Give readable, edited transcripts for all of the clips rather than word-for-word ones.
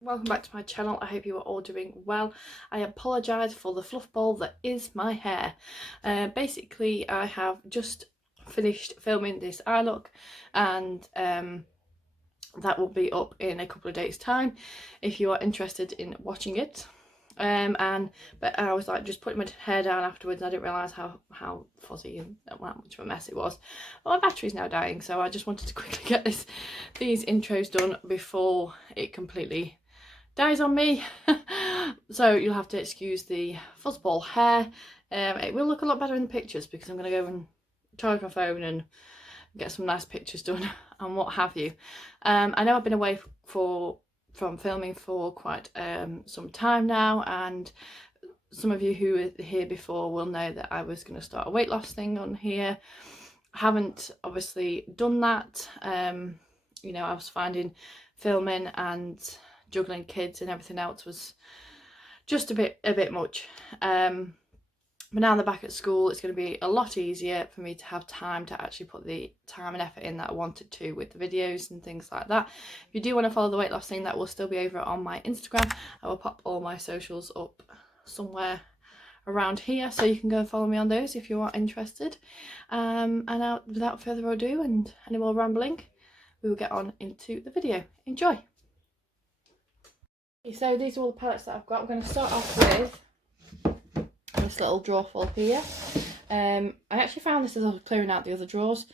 Welcome back to my channel. I hope you are all doing well. I apologise for the fluff ball that is my hair. Basically, I have just finished filming this eye look, and that will be up in a couple of days' time if you are interested in watching it. But I was like just putting my hair down afterwards, and I didn't realise how fuzzy and how much of a mess it was. But my battery's now dying, so I just wanted to quickly get these intros done before it completely dies on me. So you'll have to excuse the fuzzball hair. It will look a lot better in the pictures because I'm going to go and charge my phone and get some nice pictures done and what have you. I know I've been away from filming for quite some time now, and some of you who were here before will know that I was going to start a weight loss thing on here. I haven't obviously done that. You know, I was finding filming and juggling kids and everything else was just a bit much. But now they're back at school, it's going to be a lot easier for me to have time to actually put the time and effort in that I wanted to with the videos and things like that. If you do want to follow the weight loss thing, that will still be over on my Instagram. I will pop all my socials up somewhere around here, so you can go and follow me on those if you are interested. And now, without further ado and any more rambling, we will get on into the video. Enjoy! So these are all the palettes that I've got. I'm going to start off with this little drawer full here. I actually found this as I was clearing out the other drawers.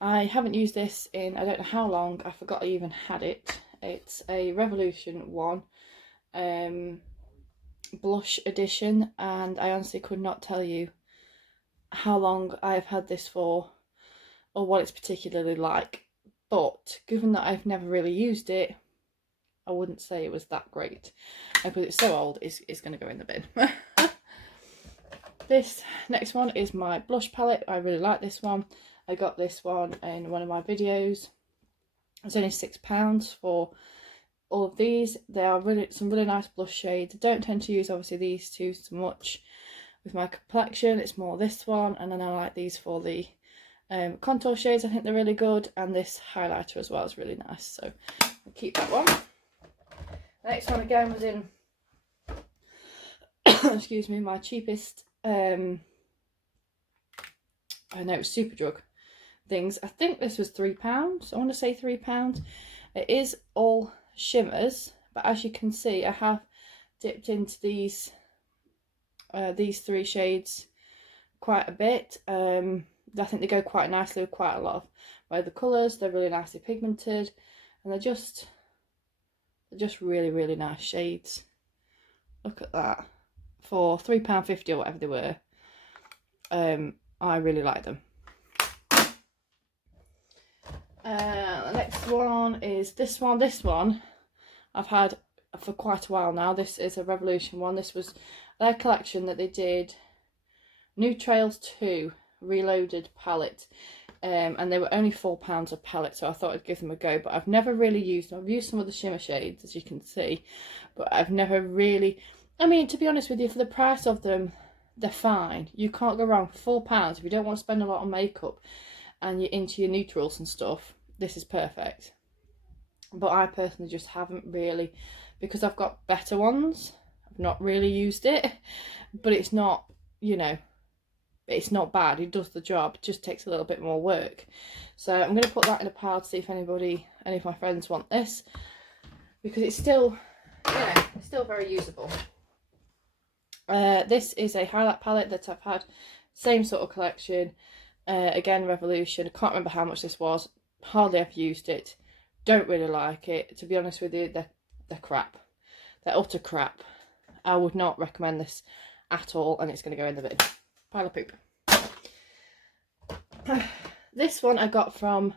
I haven't used this in I don't know how long. I forgot I even had it. It's a Revolution one, blush edition, and I honestly could not tell you how long I've had this for or what it's particularly like. But given that I've never really used it, I wouldn't say it was that great. Because it's so old, it's going to go in the bin. This next one is my blush palette. I really like this one. I got this one in one of my videos. It's only £6 for all of these. They are some really nice blush shades. I don't tend to use obviously these two so much with my complexion. It's more this one, and then I like these for the contour shades. I think they're really good, and this highlighter as well is really nice, so I'll keep that one. The next one again was in excuse me, my cheapest I know it's Superdrug things. I think this was £3. I want to say £3. It is all shimmers, but as you can see, I have dipped into these three shades quite a bit. I think they go quite nicely with quite a lot of my other colours. They're really nicely pigmented, and they're just really nice shades. Look at that. For £3.50 or whatever they were. I really like them. The next one is this one. This one I've had for quite a while now. This is a Revolution one. This was their collection that they did, New Trails 2 Reloaded palette, and they were only £4 a palette, so I thought I'd give them a go. But I've never really used them. I've used some of the shimmer shades, as you can see, but I've never really, I mean, to be honest with you, for the price of them, they're fine. You can't go wrong for £4 if you don't want to spend a lot on makeup and you're into your neutrals and stuff. This is perfect. But I personally just haven't really, because I've got better ones, I've not really used it. But it's not, you know, it's not bad. It does the job. It just takes a little bit more work. So I'm going to put that in a pile to see if any of my friends want this, because it's still, yeah, it's still very usable. This is a highlight palette that I've had, same sort of collection, again Revolution. I can't remember how much this was, hardly ever used it, don't really like it, to be honest with you. They're crap, they're utter crap. I would not recommend this at all, and it's going to go in the bin. Pile of poop. This one I got from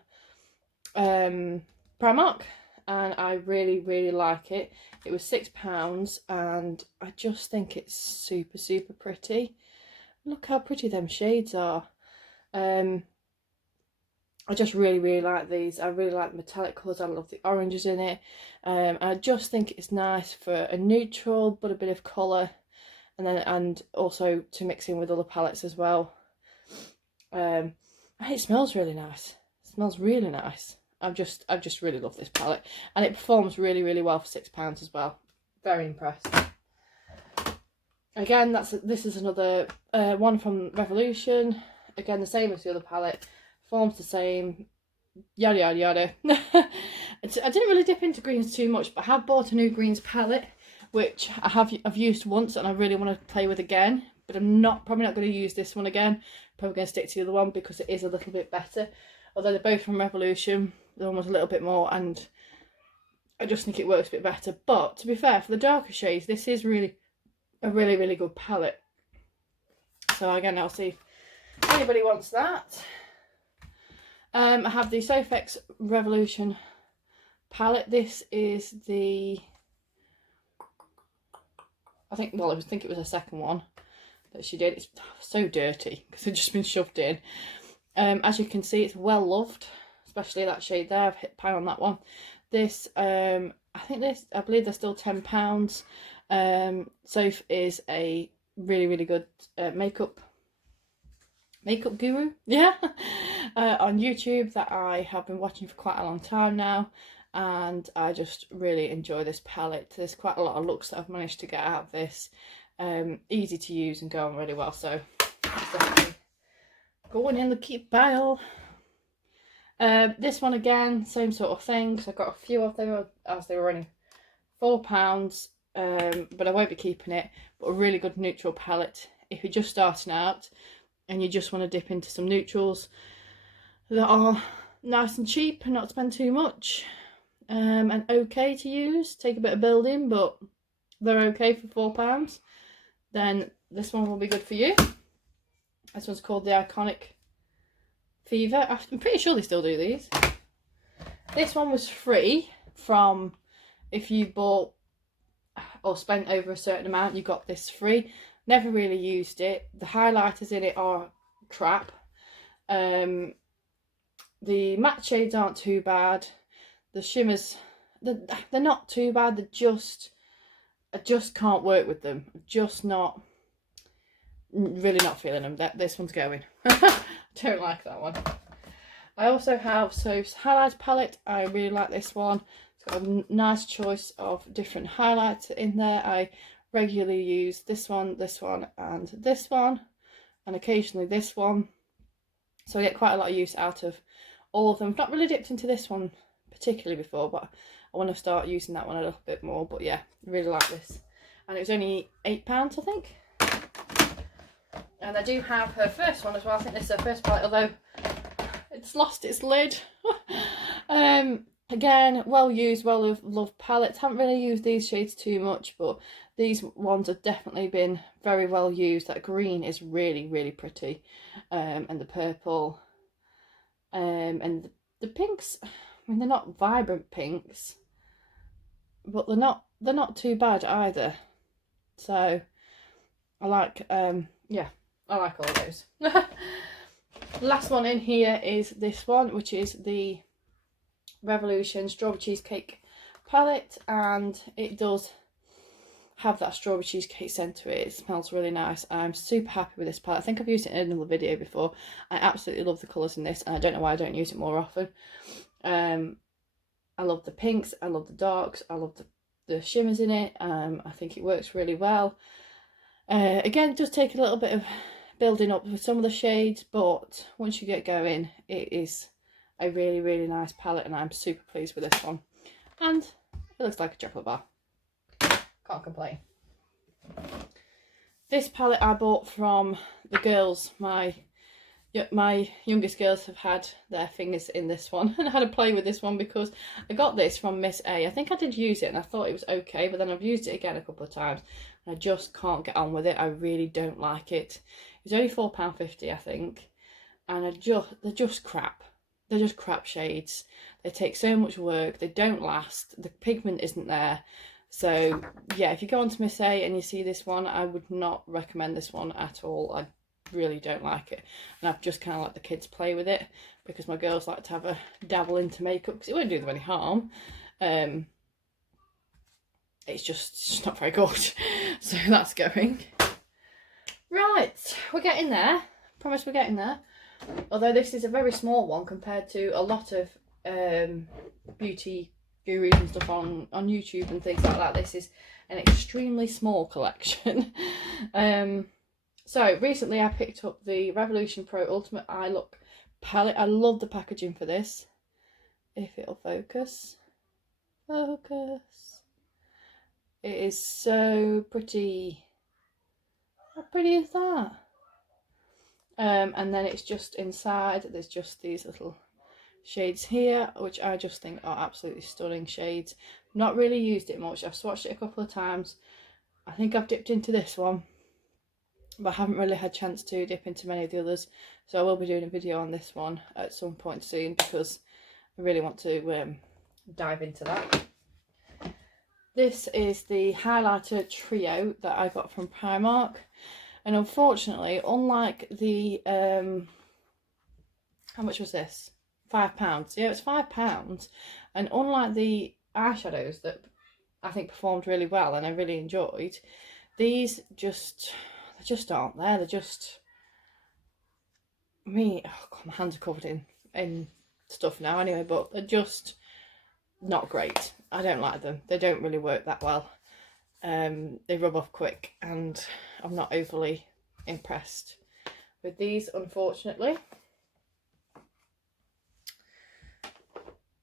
Primark, and I really like it. It was £6, and I just think it's super pretty. Look how pretty them shades are. I just really like these. I really like the metallic colours. I love the oranges in it. I just think it's nice for a neutral but a bit of colour, and also to mix in with other palettes as well. And it smells really nice. It smells really nice. I've just really love this palette, and it performs really, really well for £6 as well. Very impressed. Again, this is another one from Revolution. Again, the same as the other palette, forms the same, yada yada yada. I didn't really dip into greens too much, but I have bought a new greens palette, which I've used once and I really want to play with again. But I'm probably not going to use this one again. Probably going to stick to the other one because it is a little bit better. Although they're both from Revolution, the one was a little bit more, and I just think it works a bit better. But to be fair, for the darker shades, this is really a really, really good palette. So again, I'll see if anybody wants that. I have the Sofx Revolution palette. This is the, I think it was the second one that she did. It's so dirty because it's just been shoved in. As you can see, it's well loved, especially that shade there. I've hit pan on that one. This, I believe they're still £10. Soph is a really, really good makeup guru, yeah, on YouTube that I have been watching for quite a long time now, and I just really enjoy this palette. There's quite a lot of looks that I've managed to get out of this. Easy to use and go on really well, so definitely going in the keep pile. This one again, same sort of thing, because I got a few of them as they were only £4, but I won't be keeping it. But a really good neutral palette if you're just starting out and you just want to dip into some neutrals that are nice and cheap and not spend too much, and okay to use, take a bit of building, but they're okay for £4, then this one will be good for you. This one's called the Iconic Fever. I'm pretty sure they still do these. This one was free from, if you bought or spent over a certain amount, you got this free. Never really used it. The highlighters in it are crap. The matte shades aren't too bad. The shimmers, they're not too bad. I just can't work with them. Really not feeling them. This one's going. Don't like that one. I also have Soph's highlight palette. I really like this one. It's got a nice choice of different highlights in there. I regularly use this one, and this one, and occasionally this one. So I get quite a lot of use out of all of them. I've not really dipped into this one particularly before, but I want to start using that one a little bit more. But yeah, really like this. And it was only £8, I think. And I do have her first one as well. I think this is her first palette, although it's lost its lid. Again, well used, well loved palettes. Haven't really used these shades too much, but these ones have definitely been very well used. That green is really, really pretty, and the purple, and the pinks. I mean, they're not vibrant pinks, but they're not too bad either. So I like, yeah, I like all of those. Last one in here is this one, which is the Revolution Strawberry Cheesecake palette, and it does have that strawberry cheesecake scent to it. It smells really nice. I'm super happy with this palette. I think I've used it in another video before. I absolutely love the colours in this, and I don't know why I don't use it more often. I love the pinks, I love the darks, I love the shimmers in it. I think it works really well. Again, it does take a little bit of building up with some of the shades, but once you get going, it is a really, really nice palette, and I'm super pleased with this one. And it looks like a chocolate bar. Can't complain. This palette I bought from the girls. My youngest girls have had their fingers in this one, and I had to play with this one because I got this from Miss A. I think I did use it and I thought it was okay, but then I've used it again a couple of times and I just can't get on with it. I really don't like it. It's only £4.50, I think, and they're just crap. They're just crap shades. They take so much work. They don't last. The pigment isn't there. So yeah, if you go on to Miss A and you see this one, I would not recommend this one at all. I really don't like it, and I've just kind of let the kids play with it because my girls like to have a dabble into makeup because it won't do them any harm. It's just not very good. So that's going. Right, we're getting there. Promise we're getting there. Although this is a very small one compared to a lot of beauty gurus and stuff on YouTube and things like that. This is an extremely small collection. So recently I picked up the Revolution Pro Ultimate Eye Look palette. I love the packaging for this. If it'll focus. Focus. It is so pretty. How pretty is that? And then it's just inside, there's just these little shades here, which I just think are absolutely stunning shades. Not really used it much. I've swatched it a couple of times. I think I've dipped into this one, but I haven't really had a chance to dip into many of the others. So I will be doing a video on this one at some point soon, because I really want to dive into that. This is the highlighter trio that I got from Primark. And unfortunately, unlike the, how much was this? £5. Yeah, it's £5. And unlike the eyeshadows that I think performed really well and I really enjoyed, these they just aren't there. They're just, oh God, my hands are covered in stuff now anyway, but they're just not great. I don't like them. They don't really work that well. They rub off quick and I'm not overly impressed with these, unfortunately.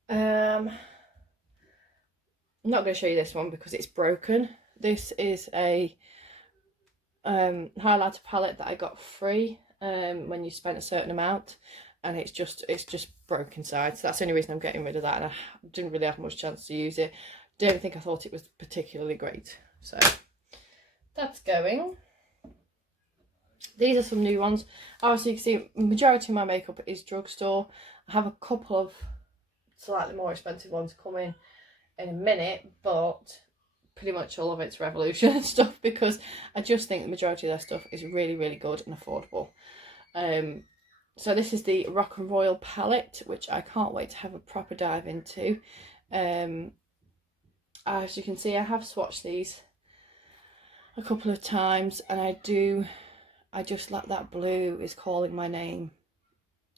I'm not going to show you this one because it's broken. This is a highlighter palette that I got free when you spent a certain amount, and it's just broken inside, so that's the only reason I'm getting rid of that, and I didn't really have much chance to use it. Don't think I thought it was particularly great, so that's going. These are some new ones. Obviously you can see majority of my makeup is drugstore. I have a couple of slightly more expensive ones coming in a minute, but pretty much all of it's Revolution and stuff, because I just think the majority of their stuff is really, really good and affordable. So this is the Rock and Royal palette, which I can't wait to have a proper dive into. As you can see, I have swatched these a couple of times, and I just like that blue is calling my name.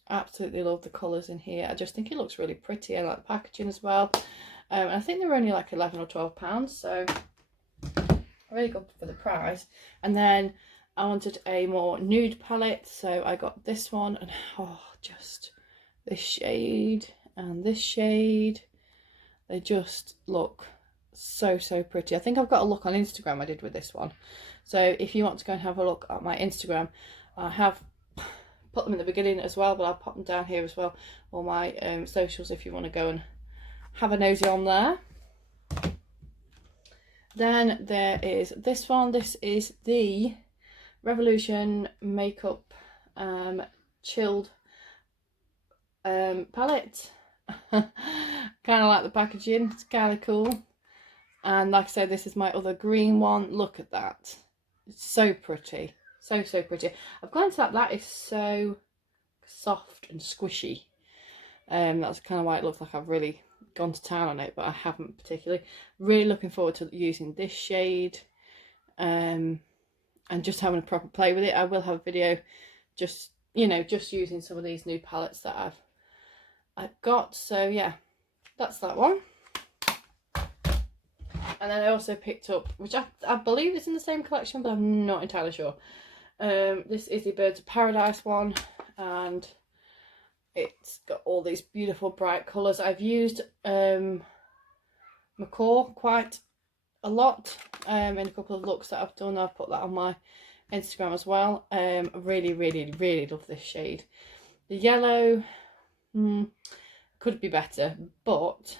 Absolutely love the colours in here. I just think it looks really pretty. I like the packaging as well. I think they were only like £11 or £12, so really good for the price. And then I wanted a more nude palette, so I got this one, and just this shade and this shade. They just look so pretty. I think I've got a look on Instagram I did with this one, so if you want to go and have a look at my Instagram, I have put them in the beginning as well, but I'll pop them down here as well, all my socials, if you want to go and have a nosy on there. Then there is this one. This is the Revolution Makeup Chilled palette. Kind of like the packaging, it's kind of cool. And like I said, this is my other green one. Look at that, it's so pretty, so pretty. I've gone into that is so soft and squishy. That's kind of why it looks like I've really gone to town on it, but I haven't particularly. Really looking forward to using this shade and just having a proper play with it. I will have a video just using some of these new palettes that I've got. So yeah, that's that one. And then I also picked up, which I believe is in the same collection, but I'm not entirely sure. This is the Birds of Paradise one, and it's got all these beautiful bright colours. I've used Macaw quite a lot in a couple of looks that I've done. I've put that on my Instagram as well. Really love this shade. The yellow could be better, but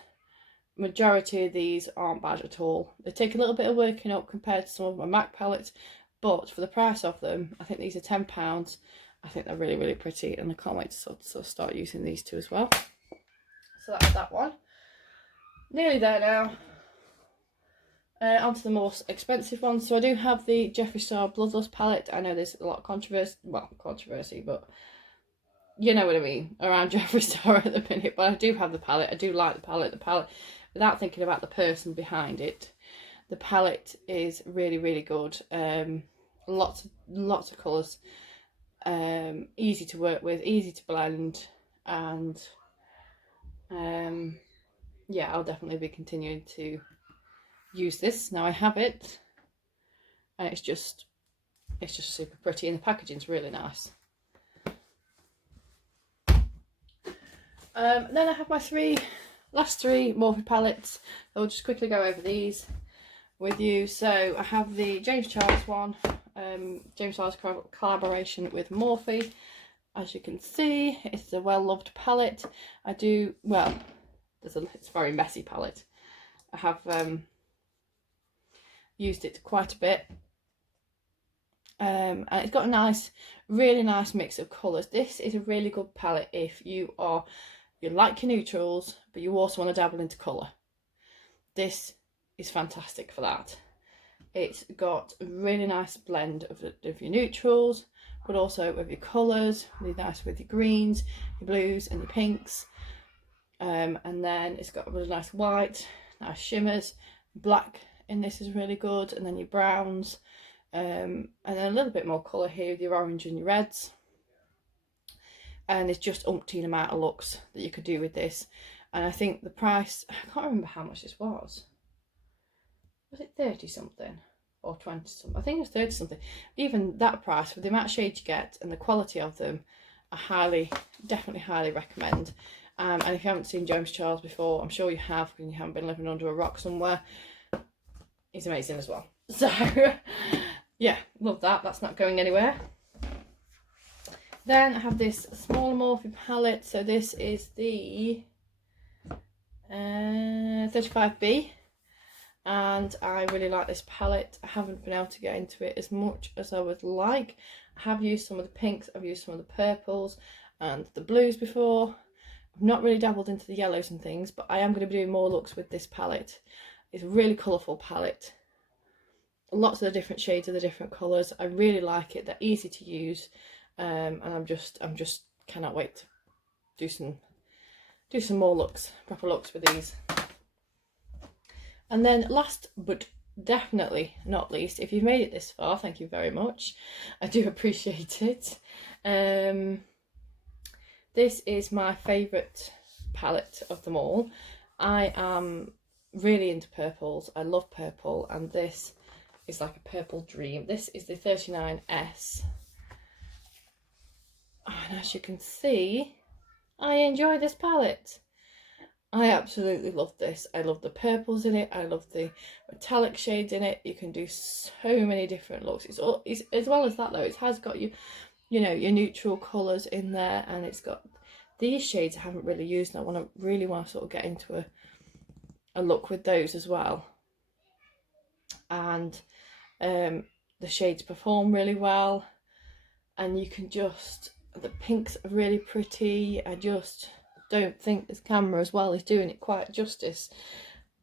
majority of these aren't bad at all. They take a little bit of working up compared to some of my MAC palettes, but for the price of them, I think these are £10. I think they're really pretty, and I can't wait to sort of start using these two as well. So that's that one. Nearly there now. Onto the most expensive ones. So I do have the Jeffree Star Bloodlust palette. I know there's a lot of controversy, but you know what I mean, around Jeffree Star at the minute. But I do have the palette. I do like the palette. The palette, without thinking about the person behind it, the palette is really good. Lots of colours. Easy to work with, easy to blend, and Yeah, I'll definitely be continuing to use this. Now I have it, and it's just super pretty, and the packaging's really nice. Then I have my last three Morphe palettes. I'll just quickly go over these with you. So I have the James Charles one, James Charles collaboration with Morphe. As you can see, it's a well-loved palette. It's a very messy palette. I have used it quite a bit, and it's got a really nice mix of colours. This is a really good palette if you like your neutrals, but you also want to dabble into colour. This is fantastic for that. It's got a really nice blend of your neutrals, but also of your colours, really nice with your greens, your blues and your pinks. And then it's got a really nice white, nice shimmers. Black in this is really good, and then your browns, and then a little bit more colour here with your orange and your reds. And there's just umpteen amount of looks that you could do with this. And I think the price, I can't remember how much this was. Was it 30 something or 20 something? I think it was 30 something. Even that price, with the amount of shades you get and the quality of them, I definitely highly recommend. And if you haven't seen James Charles before, I'm sure you have, and you haven't been living under a rock somewhere, he's amazing as well. So yeah, love that. That's not going anywhere. Then I have this smaller Morphe palette. So this is the 35B, and I really like this palette. I haven't been able to get into it as much as I would like. I have used some of the pinks, I've used some of the purples and the blues before. I've not really dabbled into the yellows and things, but I am going to be doing more looks with this palette. It's a really colourful palette. Lots of the different shades of the different colours. I really like it. They're easy to use. And I'm just cannot wait to do some more looks, proper looks with these. And then last but definitely not least, if you've made it this far, thank you very much. I do appreciate it. This is my favourite palette of them all. I am really into purples. I love purple, and this is like a purple dream. This is the 39S. And as you can see, I enjoy this palette. I absolutely love this. I love the purples in it. I love the metallic shades in it. You can do so many different looks. It's as well as that though, it has got your neutral colours in there, and it's got these shades I haven't really used, and I really want to sort of get into a look with those as well. And the shades perform really well, and you can the pinks are really pretty. I just don't think this camera as well is doing it quite justice.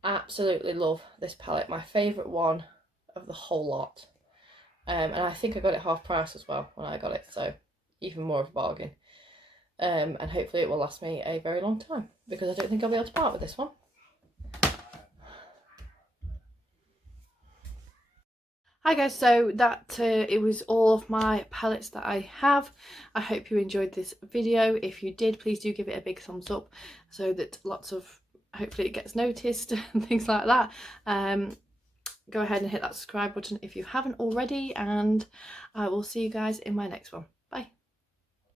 Absolutely love this palette. My favourite one of the whole lot. And I think I got it half price as well when I got it, so even more of a bargain. And hopefully it will last me a very long time, because I don't think I'll be able to part with this one. Hi guys, so that it was all of my palettes that I have. I hope you enjoyed this video. If you did, please do give it a big thumbs up, so that hopefully it gets noticed and things like that. Go ahead and hit that subscribe button if you haven't already, and I will see you guys in my next one.